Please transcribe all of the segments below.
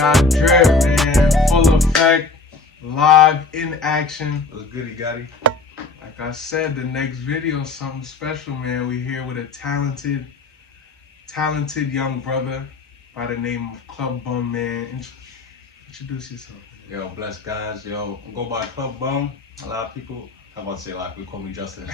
Got drip, man. Full effect. Live in action. What's goody, Gotti? Like I said, the next video is something special, man. We here with a talented young brother by the name of ClubBum, man. Introduce yourself. Yo, bless guys. Yo, I go by ClubBum. A lot of people, how about to say a lot of people call me Justin.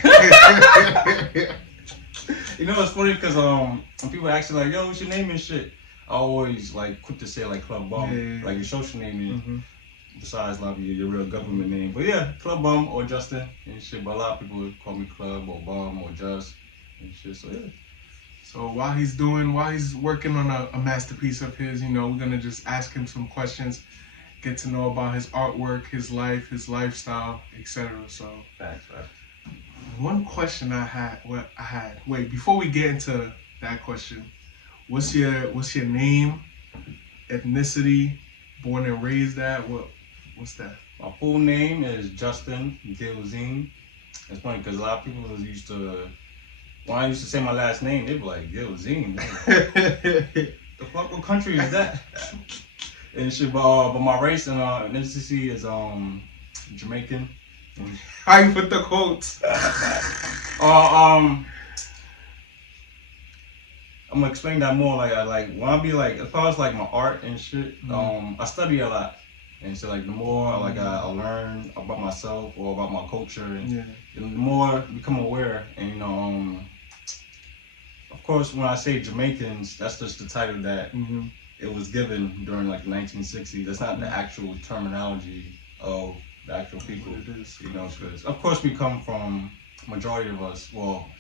You know, it's funny because when people ask you like, yo, what's your name and shit, I always like quick to say like ClubBum, like your social name is besides like your real government name. But yeah, ClubBum or Justin and shit. But a lot of people call me Club or Bum or Just and shit. So yeah. So while he's working on a masterpiece of his, you know, we're gonna just ask him some questions, get to know about his artwork, his life, his lifestyle, etc. So Thanks, man. one question I had. Wait, before we get into that question, what's your name, ethnicity, born and raised at? What's that? My full name is Justin Gilzine. It's funny because a lot of people used to, when I used to say my last name, they'd be like, Gilzine. The fuck, what country is that? And shit, but my race and ethnicity is Jamaican. How you put the quotes? I'm gonna explain that more. Like when I be like, as far as like my art and shit, I study a lot, and so like the more like I learn about myself or about my culture, and the more I become aware. And you know, of course, when I say Jamaicans, that's just the title that it was given during like the 1960s. That's not the actual terminology of the actual people. It is, you know, because of course we come from majority of us. Well,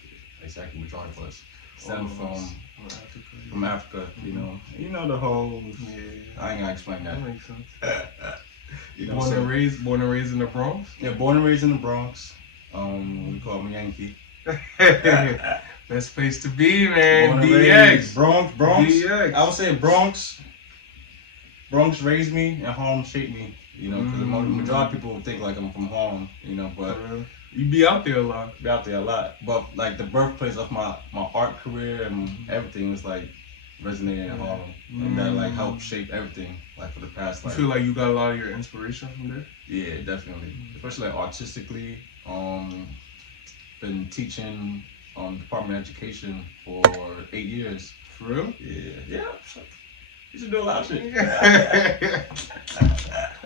exactly majority of us stem from Africa. You know the whole. I ain't gonna explain that. That makes sense. You know, born and raised in the Bronx. Yeah, born and raised in the Bronx. We call me Yankee. Best place to be, man. BX. Bronx. BX. I would say Bronx raised me and Harlem shaped me. You know, because the majority of people think like I'm from Harlem. You know, but you be out there a lot. But like the birthplace of my art career and everything was like resonating in Harlem, and that like helped shape everything. Like for the past. You feel like you got a lot of your inspiration from there? Yeah, definitely. Especially like artistically. Been teaching Department of Education for 8 years. For real? Yeah. You should do a lot of shit.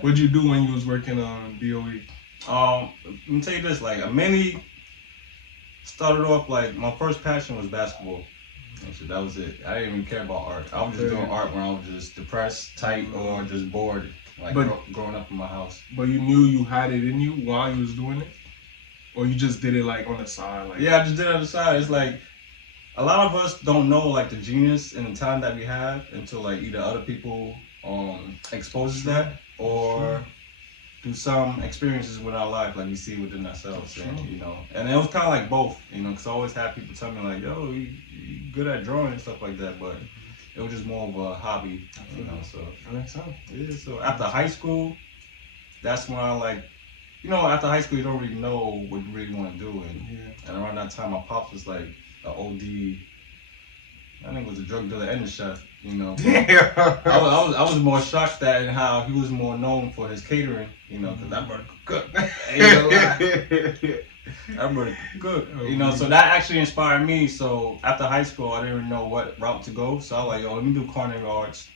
What'd you do when you was working on DOE? Let me tell you this, like I mainly started off like my first passion was basketball. And so that was it. I didn't even care about art. I was just doing art when I was just depressed, tight, or just bored, like growing up in my house. But you knew you had it in you while you was doing it? Or you just did it like on the side? Like yeah, I just did it on the side. It's like a lot of us don't know like the genius and the talent that we have until like either other people exposes that or through some experiences with our life, like we see within ourselves. And, you know, and it was kind of like both, you know, because I always have people tell me like, yo, you good at drawing and stuff like that, but it was just more of a hobby, you know. So that makes sense. Yeah. So after high school, that's when I like. You know, after high school, you don't really know what you really want to do, and around that time, my pops was like an OD. I think it was a drug dealer and a chef. You know, I was more shocked at how he was more known for his catering. You know, because that brother could cook. That brother could cook. You know, so that actually inspired me. So after high school, I didn't really know what route to go. So I was like, yo, let me do culinary arts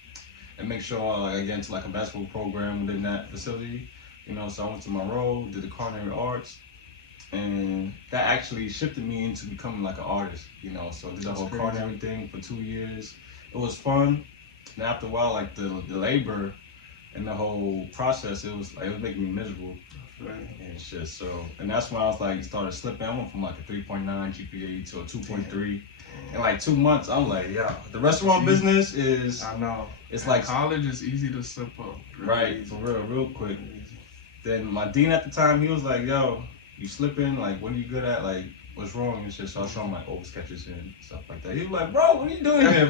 and make sure like I get into like a basketball program within that facility. You know, so I went to Monroe, did the culinary arts, and that actually shifted me into becoming like an artist, you know. So I did the whole culinary thing for 2 years. It was fun. And after a while, like the labor and the whole process, it was making me miserable. And shit. So, and that's when I was like, started slipping. I went from like a 3.9 GPA to a 2.3. In like 2 months, I'm like, yeah, the restaurant business is. I know. It's like college is easy to slip up. Right, for real quick. Then my dean at the time, he was like, yo, you slipping, like, what are you good at, like, what's wrong and shit. So I was showing my old sketches and stuff like that. He was like, bro, what are you doing here?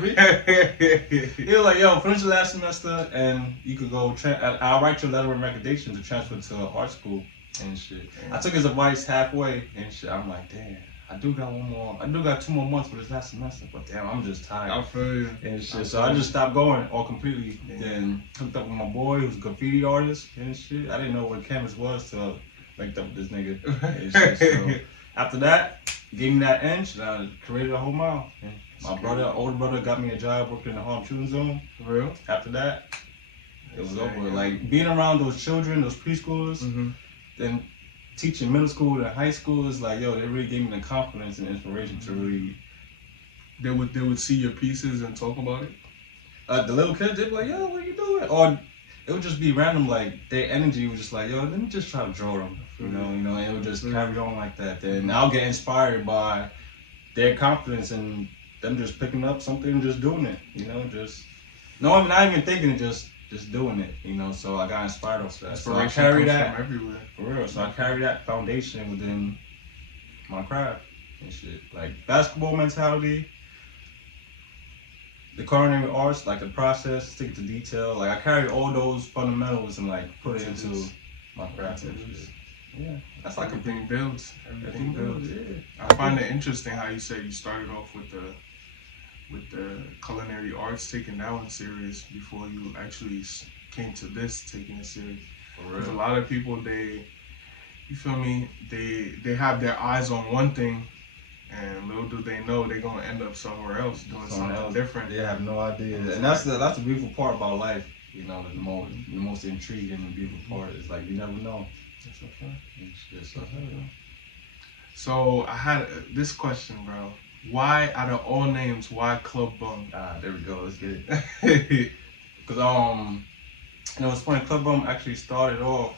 He was like, yo, finish the last semester and you could go, I'll write your letter of recommendation to transfer to art school and shit. I took his advice halfway and shit. I'm like, damn, I do got one more. I do got 2 more months for this last semester, but damn, I'm just tired. I feel you. And shit. So I just stopped going all completely. Yeah. Then hooked up with my boy who's a graffiti artist and shit. I didn't know what canvas was till linked up with this nigga. And shit. So after that, gave me that inch and I created a whole mile. And my older brother got me a job working in the Harlem Shooting Zone. For real? After that, it was over. Like being around those children, those preschoolers, then teaching middle school and high school is like, yo, they really gave me the confidence and inspiration to really. They would see your pieces and talk about it. The little kids, they'd be like, yo, what are you doing? Or it would just be random, like their energy was just like, yo, let me just try to draw them, you know, and it would just carry on like that. Then I'll get inspired by their confidence and them just picking up something and just doing it, you know, just I'm not even thinking it, just doing it, you know. So I got inspired off that. So I carry that from everywhere. For real. So I carry that foundation within my craft and shit, like basketball mentality. The culinary arts, like the process, stick to detail. Like I carry all those fundamentals and like put it into my craft. Yeah, that's like everything builds. Everything builds. Yeah. I find it interesting how you said you started off with the culinary arts, taking that one serious before you actually came to this, taking it serious. Because a lot of people, you feel me? They have their eyes on one thing. And little do they know they're gonna end up somewhere else doing something different. They have no idea, and that's the beautiful part about life. You know, the most intriguing and beautiful part is like you never know. That's so fun. It's just so I had this question, bro. Why, out of all names, why ClubBum? There we go. Let's get it. Because it's funny. ClubBum actually started off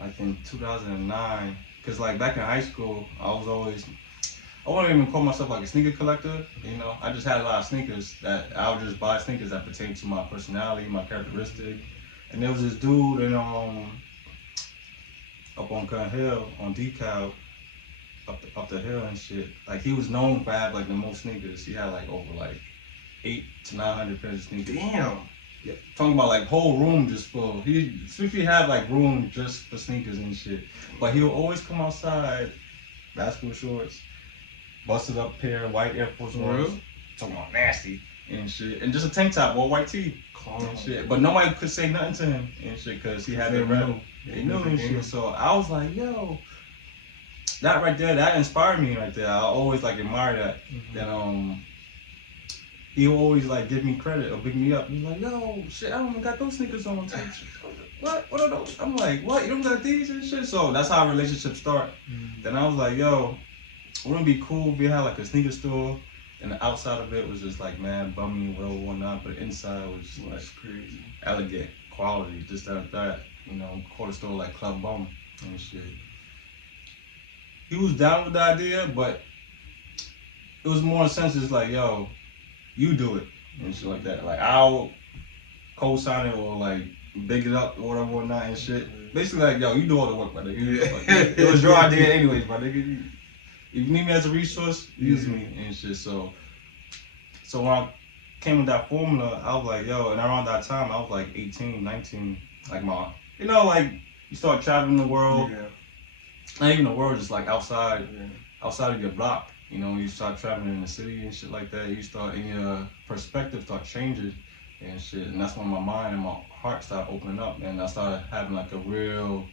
like in 2009. Cause like back in high school, I wouldn't even call myself like a sneaker collector. You know, I just had a lot of sneakers that I would just buy sneakers that pertain to my personality, my characteristic. And there was this dude in up on Gun Hill on Decal, up the hill and shit. Like he was known for having like the most sneakers. He had like over like 800 to 900 pairs of sneakers. Damn. Yeah, talking about like whole room just full. He strictly had like room just for sneakers and shit. But he would always come outside, basketball shorts, busted up pair of white Air Force Ones, talking about nasty and shit, and just a tank top or white tee and shit. But nobody could say nothing to him and shit because he had the rep. They knew and shit. So I was like, yo, that right there, that inspired me right there. I always like admire that. That he always like give me credit or pick me up. He's like, yo, shit, I don't even got those sneakers on. What are those? I'm like, what? You don't got these and shit? So that's how relationships start. Then I was like, yo, wouldn't it be cool if we had like a sneaker store and the outside of it was just like mad bummy, whatnot, but the inside was just like crazy, elegant, quality, just that, you know, call the store like ClubBum and shit. He was down with the idea, but it was more in a sense just like, yo, you do it and shit like that. Like I'll co-sign it or like big it up or whatnot and shit. Basically like, yo, you do all the work, my nigga. Like, it was your idea anyways, my nigga. If you need me as a resource, use me and shit. So when I came with that formula, I was like, yo, and around that time I was like 18, 19, like you know, like you start traveling the world. Not even the world, just like outside of your block. You know, you start traveling in the city and shit like that, you start, and your perspective start changing and shit. And that's when my mind and my heart started opening up, and I started having like a real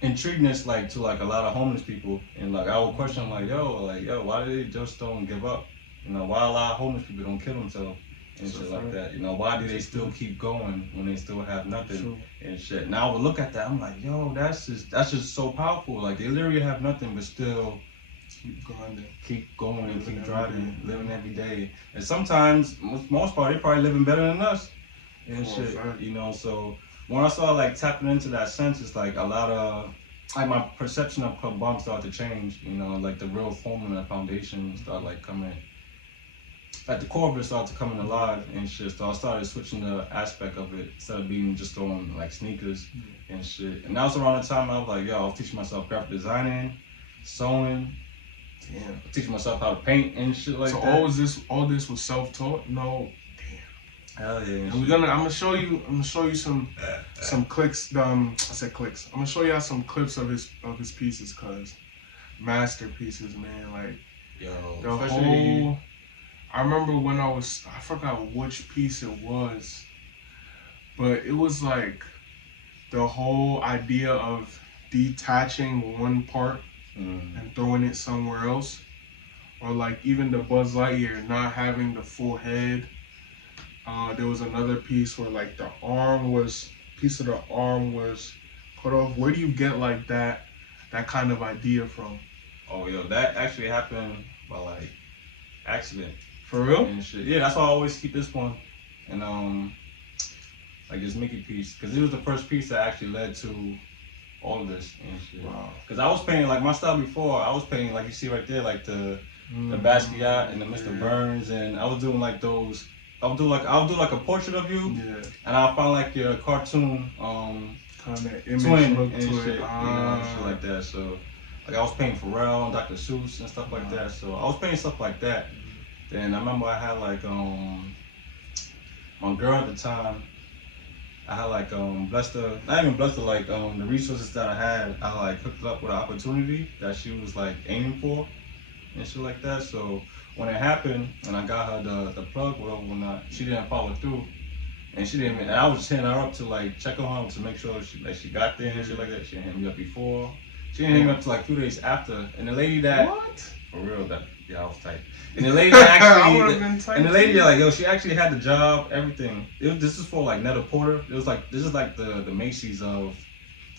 intrigueness like to like a lot of homeless people. And like I would question like, yo, why do they just don't give up? You know, why a lot of homeless people don't kill themselves and shit like that? You know, why do they still keep going when they still have nothing and shit? Now I would look at that, I'm like, yo, that's just so powerful. Like they literally have nothing but still keep going and keep driving, living every day. And sometimes, most part, they probably living better than us and shit. You know, so when I started like tapping into that sense, it's like a lot of like my perception of ClubBum started to change. You know, like the real formula foundation started like coming. Like the core of it started to coming alive and shit. So I started switching the aspect of it instead of being just on like sneakers and shit. And that was around the time I was like, yo, I was teaching myself graphic designing, sewing, teaching myself how to paint and shit like that. So all this was self-taught? No, damn. Hell yeah. And I'm gonna show you some clicks. I said clicks. I'm gonna show y'all some clips of his pieces, cause masterpieces, man. Like Yo, the whole. I remember when I forgot which piece it was, but it was like the whole idea of detaching one part and throwing it somewhere else, or like even the Buzz Lightyear not having the full head. There was another piece where like piece of the arm was cut off. Where do you get like that kind of idea from? Oh, yo, that actually happened by like accident. For real? And shit. Yeah, that's why I always keep this one. And like this Mickey piece, because it was the first piece that actually led to all of this and shit. Wow. Because I was painting like my style before. I was painting like you see right there, like the Basquiat and the Mr. Burns, and I was doing like those. I'll do like a portrait of you, and I'll find like your cartoon kind of image twin look and to shit, it. you know, shit like that. So like I was painting Pharrell and Dr. Seuss and stuff like that. So I was painting stuff like that. Then I remember I had like my girl at the time. I had like not even blessed her, like the resources that I had. I like hooked up with an opportunity that she was like aiming for and shit like that. So when it happened and I got her the plug, whatever, whatnot, she didn't follow through, and she didn't. And I was just hitting her up to like check on her to make sure she got there and shit like that. She didn't hit me up before. She didn't hit me up to like 2 days after. And the lady that for real, I was tight. And the lady that actually, and the lady like, yo, she actually had the job, everything. This is for like Netta Porter. It was like this is like the Macy's of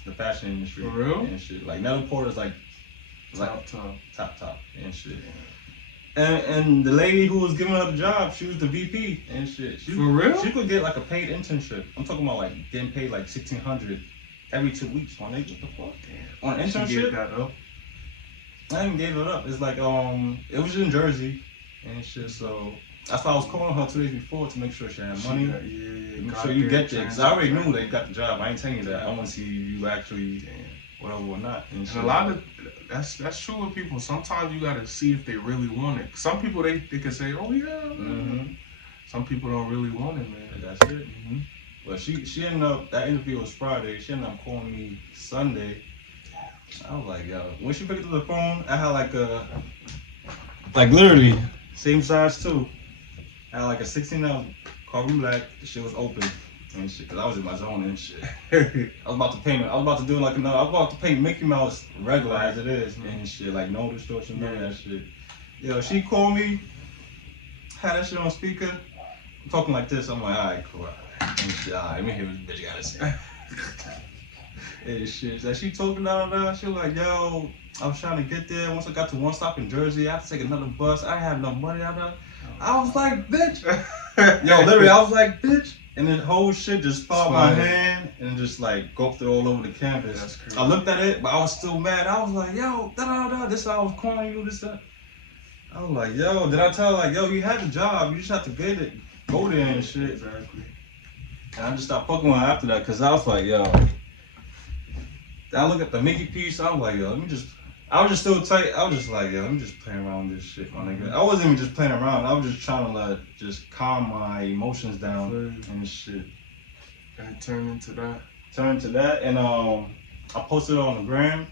the fashion industry. For real? And shit. Like Netta Porter's like top and shit. And the lady who was giving her the job, she was the VP and shit. For real? She could get like a paid internship. I'm talking about like getting paid like $1,600 every 2 weeks. On what the fuck? Damn. On an internship? She gave that up? I even gave it up. It's like it was in Jersey and shit. So that's why I was calling her 2 days before to make sure she had money. Make sure you get there. Cause I already knew they got the job. I ain't telling you that. I want to see you actually whatever or not. And a lot of that's true with people. Sometimes you gotta see if they really want it. Some people they can say, oh yeah. Mm-hmm. Some people don't really want it, man. That's it. Mm-hmm. But she ended up, that interview was Friday. She ended up calling me Sunday. I was like, yo, when she picked up the phone, I had like literally same size too. I had like a 16-ounce carbon black. The shit was open and shit, cause I was in my zone and shit. I was about to paint Mickey Mouse regular as it is and shit, like no distortion, none of that shit. Yo, she called me, had that shit on speaker. I'm talking like this. I'm like, alright, cool. And shit, alright, let me hear what this bitch gotta say. And shit, so she talking down. She was like, yo, I was trying to get there. Once I got to one stop in Jersey, I had to take another bus. I didn't have enough money out there. I was like, bitch. Yo, literally, I was like, bitch. And then the whole shit just fell out my hand and just like gulped it all over the canvas. That's crazy. I looked at it, but I was still mad. I was like, yo, this is how I was calling you, this, that. I was like, yo, did I tell her, like, yo, you had the job, you just have to get it, go there and shit. Exactly. And I just stopped fucking with her after that, cause I was like, yo. I look at the Mickey piece, I was like, yo, I was just still tight. I was just like, yo, let me just play around with this shit, my nigga. I wasn't even just playing around. I was just trying to like just calm my emotions down and shit. And it turned into that. And I posted it on the gram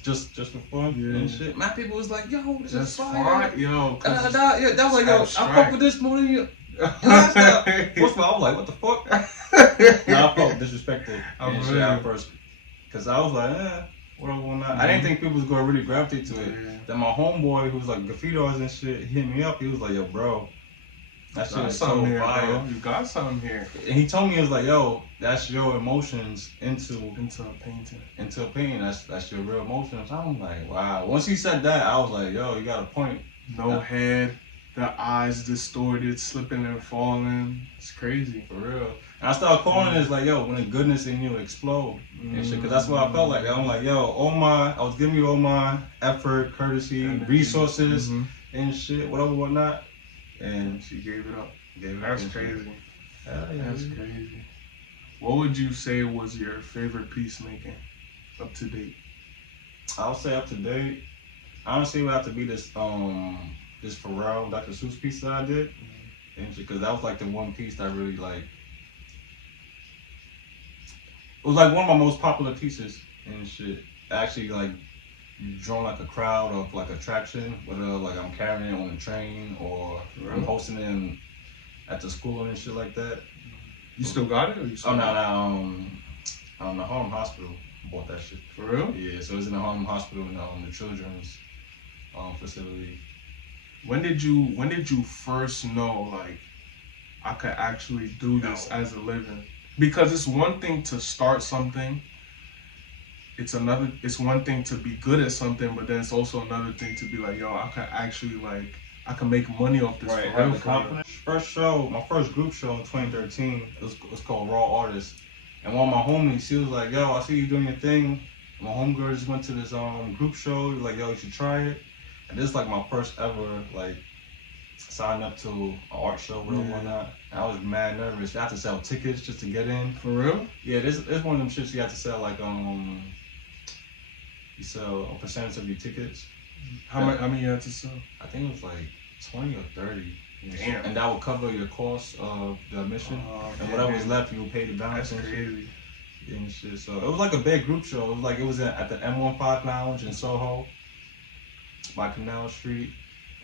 just for fun and shit. My people was like, yo, this is fire. Yo, that was like, yo, I fuck with this more than you. First of all, I was like, what the fuck? Nah, I felt disrespected and shit at first. Cause I was like, whatever, not. I didn't think people was gonna really gravitate to it. Then my homeboy, who was like graffiti artist and shit, hit me up. He was like, yo, bro, that shit is so fire. Bro. You got something here. And he told me, he was like, yo, that's your emotions into a painting. Into a painting. That's your real emotions. I'm like, wow. Once he said that, I was like, yo, you got a point. No head, the eyes distorted, slipping and falling. It's crazy. For real. And I started calling it like, yo, when the goodness in you explode and shit, cause that's what I felt like. I'm like, yo, I was giving you all my effort, courtesy, resources, and shit, whatever, whatnot. And she gave it up. That's crazy. That's crazy. What would you say was your favorite piece making, up to date? I'll say up to date. Honestly, it would have to be this Pharrell Dr. Seuss piece that I did. and shit, because that was like the one piece that really like. It was like one of my most popular pieces and shit. Actually, like drawn like a crowd of like attraction, whether like I'm carrying it on the train or I'm hosting it at the school and shit like that. You still got it? Or you still no, the Harlem Hospital bought that shit. For real? Yeah, so it's in the Harlem Hospital in the children's facility. When did you first know like I could actually do this as a living? Because it's one thing to start something. It's one thing to be good at something, but then it's also another thing to be like, yo, I could actually like I can make money off this. Right, have the confidence. First show, my first group show in 2013, it was called Raw Artists. And one of my homies, he was like, yo, I see you doing your thing. My homegirl just went to this group show. Like, yo, you should try it. And this is like my first ever like sign up to an art show, whatnot. And I was mad nervous. You have to sell tickets just to get in. For real? Yeah, this one of them shits you have to sell like you sell a percentage of your tickets. How many you had to sell? I think it was like 20 or 30. Damn. And that would cover your cost of the admission. And whatever was left, you would pay the balance. That's crazy. And shit. So it was like a big group show. It was at the M15 Lounge in Soho by Canal Street.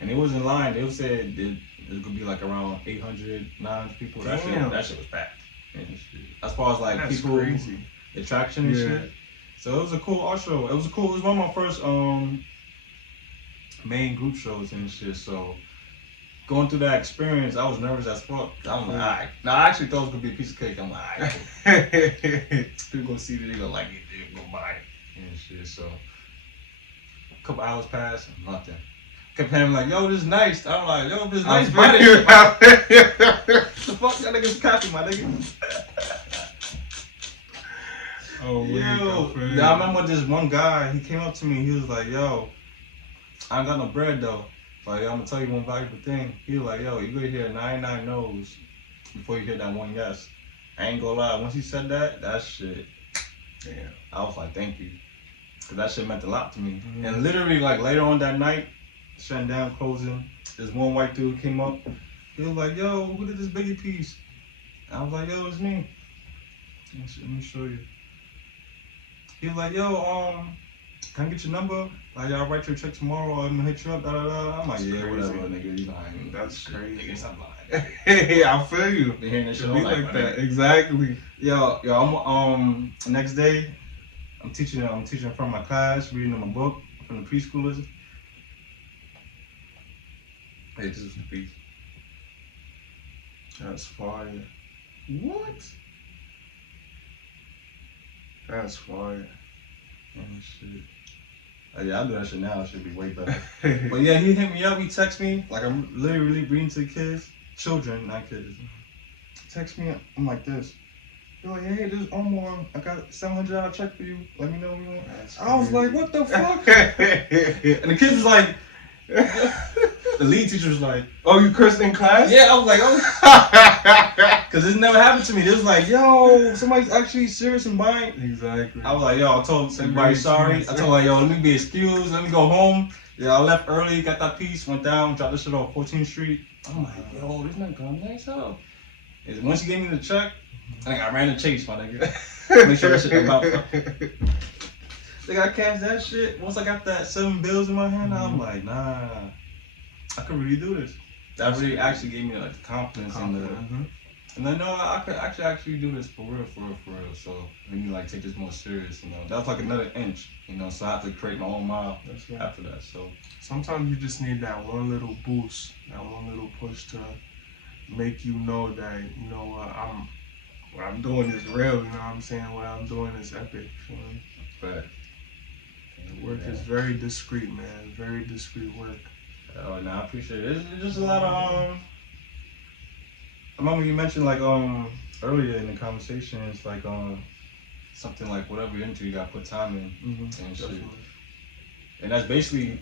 And it was in line. They said it could be like around 800, 900 people. That shit was packed. And shit. As far as like that's people, crazy. Attraction and shit. So it was a cool art show. It was one of my first main group shows and shit. So going through that experience, I was nervous as fuck. I'm like, alright. Now I actually thought it was gonna be a piece of cake. I'm like, alright. People gonna see it, they gonna like it, they gonna buy it and shit. So a couple hours passed, nothing. Kept having like, yo, this is nice. I'm like, yo, this is nice. Buy this shit. The fuck, that nigga's copy, my nigga. Oh, yo, I remember this one guy. He came up to me. He was like, yo, I ain't got no bread though. Like, I'm gonna tell you one valuable thing. He was like, yo, you gonna hear 99 no's before you hear that one yes. I ain't gonna lie. Once he said that shit, damn. I was like, thank you, cause that shit meant a lot to me. And literally, like later on that night, shutting down, closing, this one white dude came up. He was like, yo, who did this Biggie piece? I was like, yo, it's me. Let me show you. He was like, yo, can I get your number? Like, I'll write you a check tomorrow. I'm gonna hit you up. Da, da, da. I'm like, yeah, whatever, nigga. You lying. That's crazy. Nigga, stop lying. Hey, I feel you. Been hearing that shit be like that. Exactly. Yo, I'm next day. I'm teaching in front of my class, reading them a book from the preschoolers. Hey, this is the piece. That's fire. What? That's fire. And shit. Yeah, I'll do that shit now. It should be way better. But yeah, he hit me up. He text me. Like, I'm literally reading to the kids. Children, not kids. Text me. I'm like this. You're like, hey, this is Omar. I got $700 check for you. Let me know when you want. I was like, what the fuck? And the kids was like, the lead teacher was like, oh, you cursed in class? Yeah, I was like, oh. Because this never happened to me. This was like, yo, somebody's actually serious and buying. Exactly. I was like, yo, I told everybody sorry. I told like, yo, let me be excused. Let me go home. Yeah, I left early, got that piece, went down, dropped this shit off 14th Street. I'm like, yo, this nigga got nice out. Once he gave me the check, I think I ran the chase, my nigga. Make sure that shit come out. Think I cashed that shit. Once I got that 7 bills in my hand, I'm like, nah, I could really do this. That really actually gave me like the confidence in the. And I know I could actually do this for real. So let me like take this more serious, you know. That was like another inch, you know. So I have to create my own mile after that. So sometimes you just need that one little boost, that one little push to make you know that, you know what I'm doing is real. You know what I'm saying? What I'm doing is epic. You know? But the work is very discreet, man. Very discreet work. Oh, no, I appreciate it. It's just a lot of I remember you mentioned like earlier in the conversation, it's like something like whatever you're into, you gotta put time in and shit. And that's basically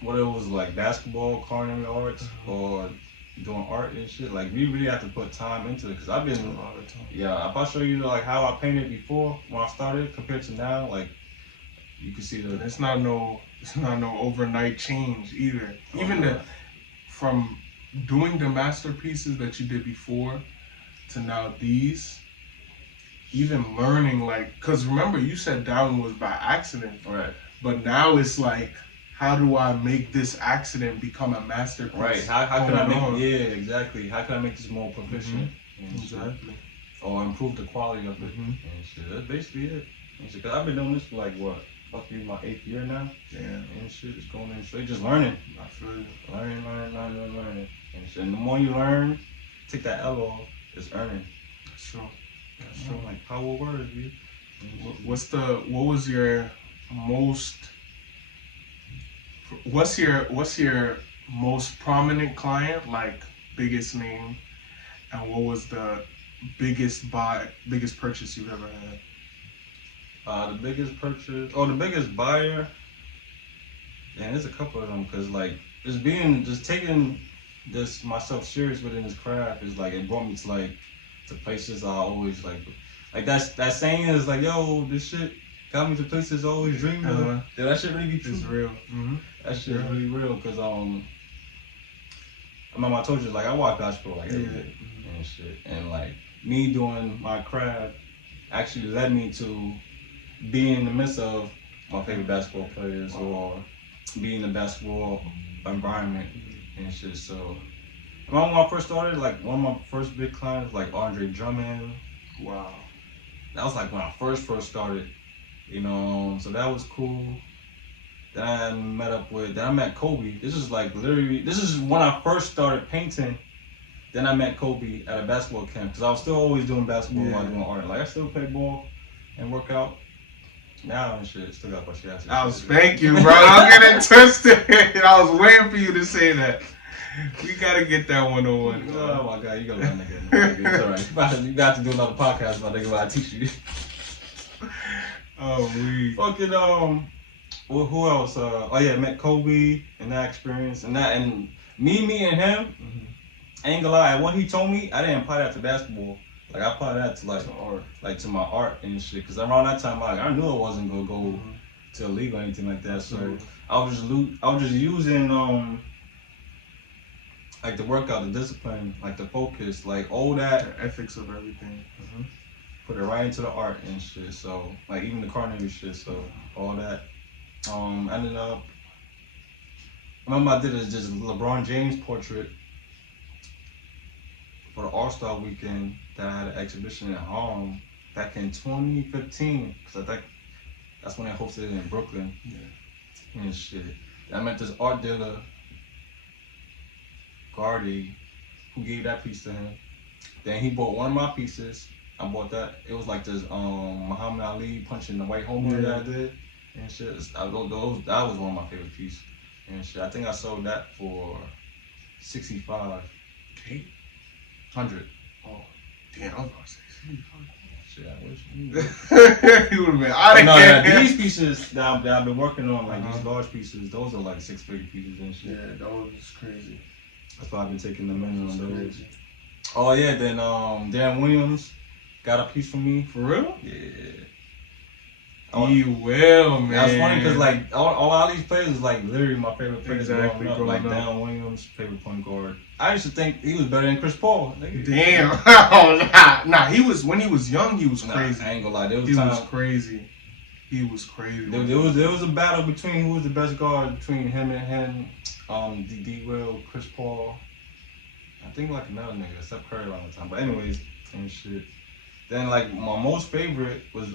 whether it was like basketball, culinary arts, or doing art and shit. Like we really have to put time into it, cause I've been a lot of time. Yeah, if I show you like how I painted before when I started compared to now, like you can see the. It's not no overnight change either. Even from doing the masterpieces that you did before to now these, even learning like, because remember you said that one was by accident, Right. but now it's like, how do I make this accident become a masterpiece? Right. How can I make? Yeah, exactly. How can I make this more proficient? Exactly. Or improve the quality of it and shit. That's basically it. Because I've been doing this for like what? Must be my 8th year now. Yeah. And shit, it's going in straight. Just learning. I feel you. Learning. And shit. And the more you learn, take that L off, it's earning. That's true. That's true. Like power words, dude. What's your most prominent client, like biggest name, and what was the biggest purchase you've ever had? The biggest purchase, the biggest buyer. And there's a couple of them, because like just taking this myself serious within this craft is like, it brought me to places I always like that saying is like, yo, this shit got me to places I always dreamed of. Yeah, that shit really be true. It's real. That shit is really real, because I remember I told you, like, I watch basketball like every day and shit, and like me doing my craft actually led me to be in the midst of my favorite basketball players, or be in the basketball environment and shit. So when I first started, like one of my first big clients, like Andre Drummond. Wow. That was like when I first started, you know. So that was cool. Then I met Kobe. This is when I first started painting. Then I met Kobe at a basketball camp, because I was still always doing basketball while doing art. Like, I still play ball and work out. Now and shit, still got my shit. Thank you, bro. I'm getting twisted. I was waiting for you to say that. We gotta get that 101. Oh my god, you gotta learn again. It's alright. You got to do another podcast about nigga I teach you. Fucking well, who else? Met Kobe and that experience and me meeting him. I ain't gonna lie, what he told me, I didn't apply that to basketball. Like, I applied that to art, like to my art and shit. Because around that time, I knew I wasn't gonna go to a league or anything like that. So I was just using like the workout, the discipline, like the focus, like all that, the ethics of everything. Put it right into the art and shit. So like even the culinary shit. So all that. Ended up. I remember I did just LeBron James portrait for the All-Star weekend that I had an exhibition at home back in 2015, because I think that's when I hosted it in Brooklyn. Yeah. And shit. I met this art dealer, Gardy, who gave that piece to him. Then he bought one of my pieces. I bought that. It was like this Muhammad Ali punching the white homer that I did. And shit. That was one of my favorite pieces. And shit. I think I sold that for $65. Okay. 100. Oh, damn! I was about to say 65. Shit, I wish. You would have been out of here. These pieces that I've been working on, like these large pieces, those are like 6-figure pieces and shit. Yeah, those is crazy. That's why I've been taking the men on those. Crazy. Oh yeah, then Dan Williams got a piece from me. For real? Yeah. He will, man. That's funny because like all these players is like literally my favorite players growing up. Like Dan Williams, favorite point guard. I used to think he was better than Chris Paul. Damn. Nah. He was, when he was young, he was crazy. I ain't gonna lie. He was crazy. He was crazy. There was a battle between who was the best guard between him and him. D. Will, Chris Paul. I think like another nigga, Steph Curry around the time. But anyways, and shit. Then like my most favorite was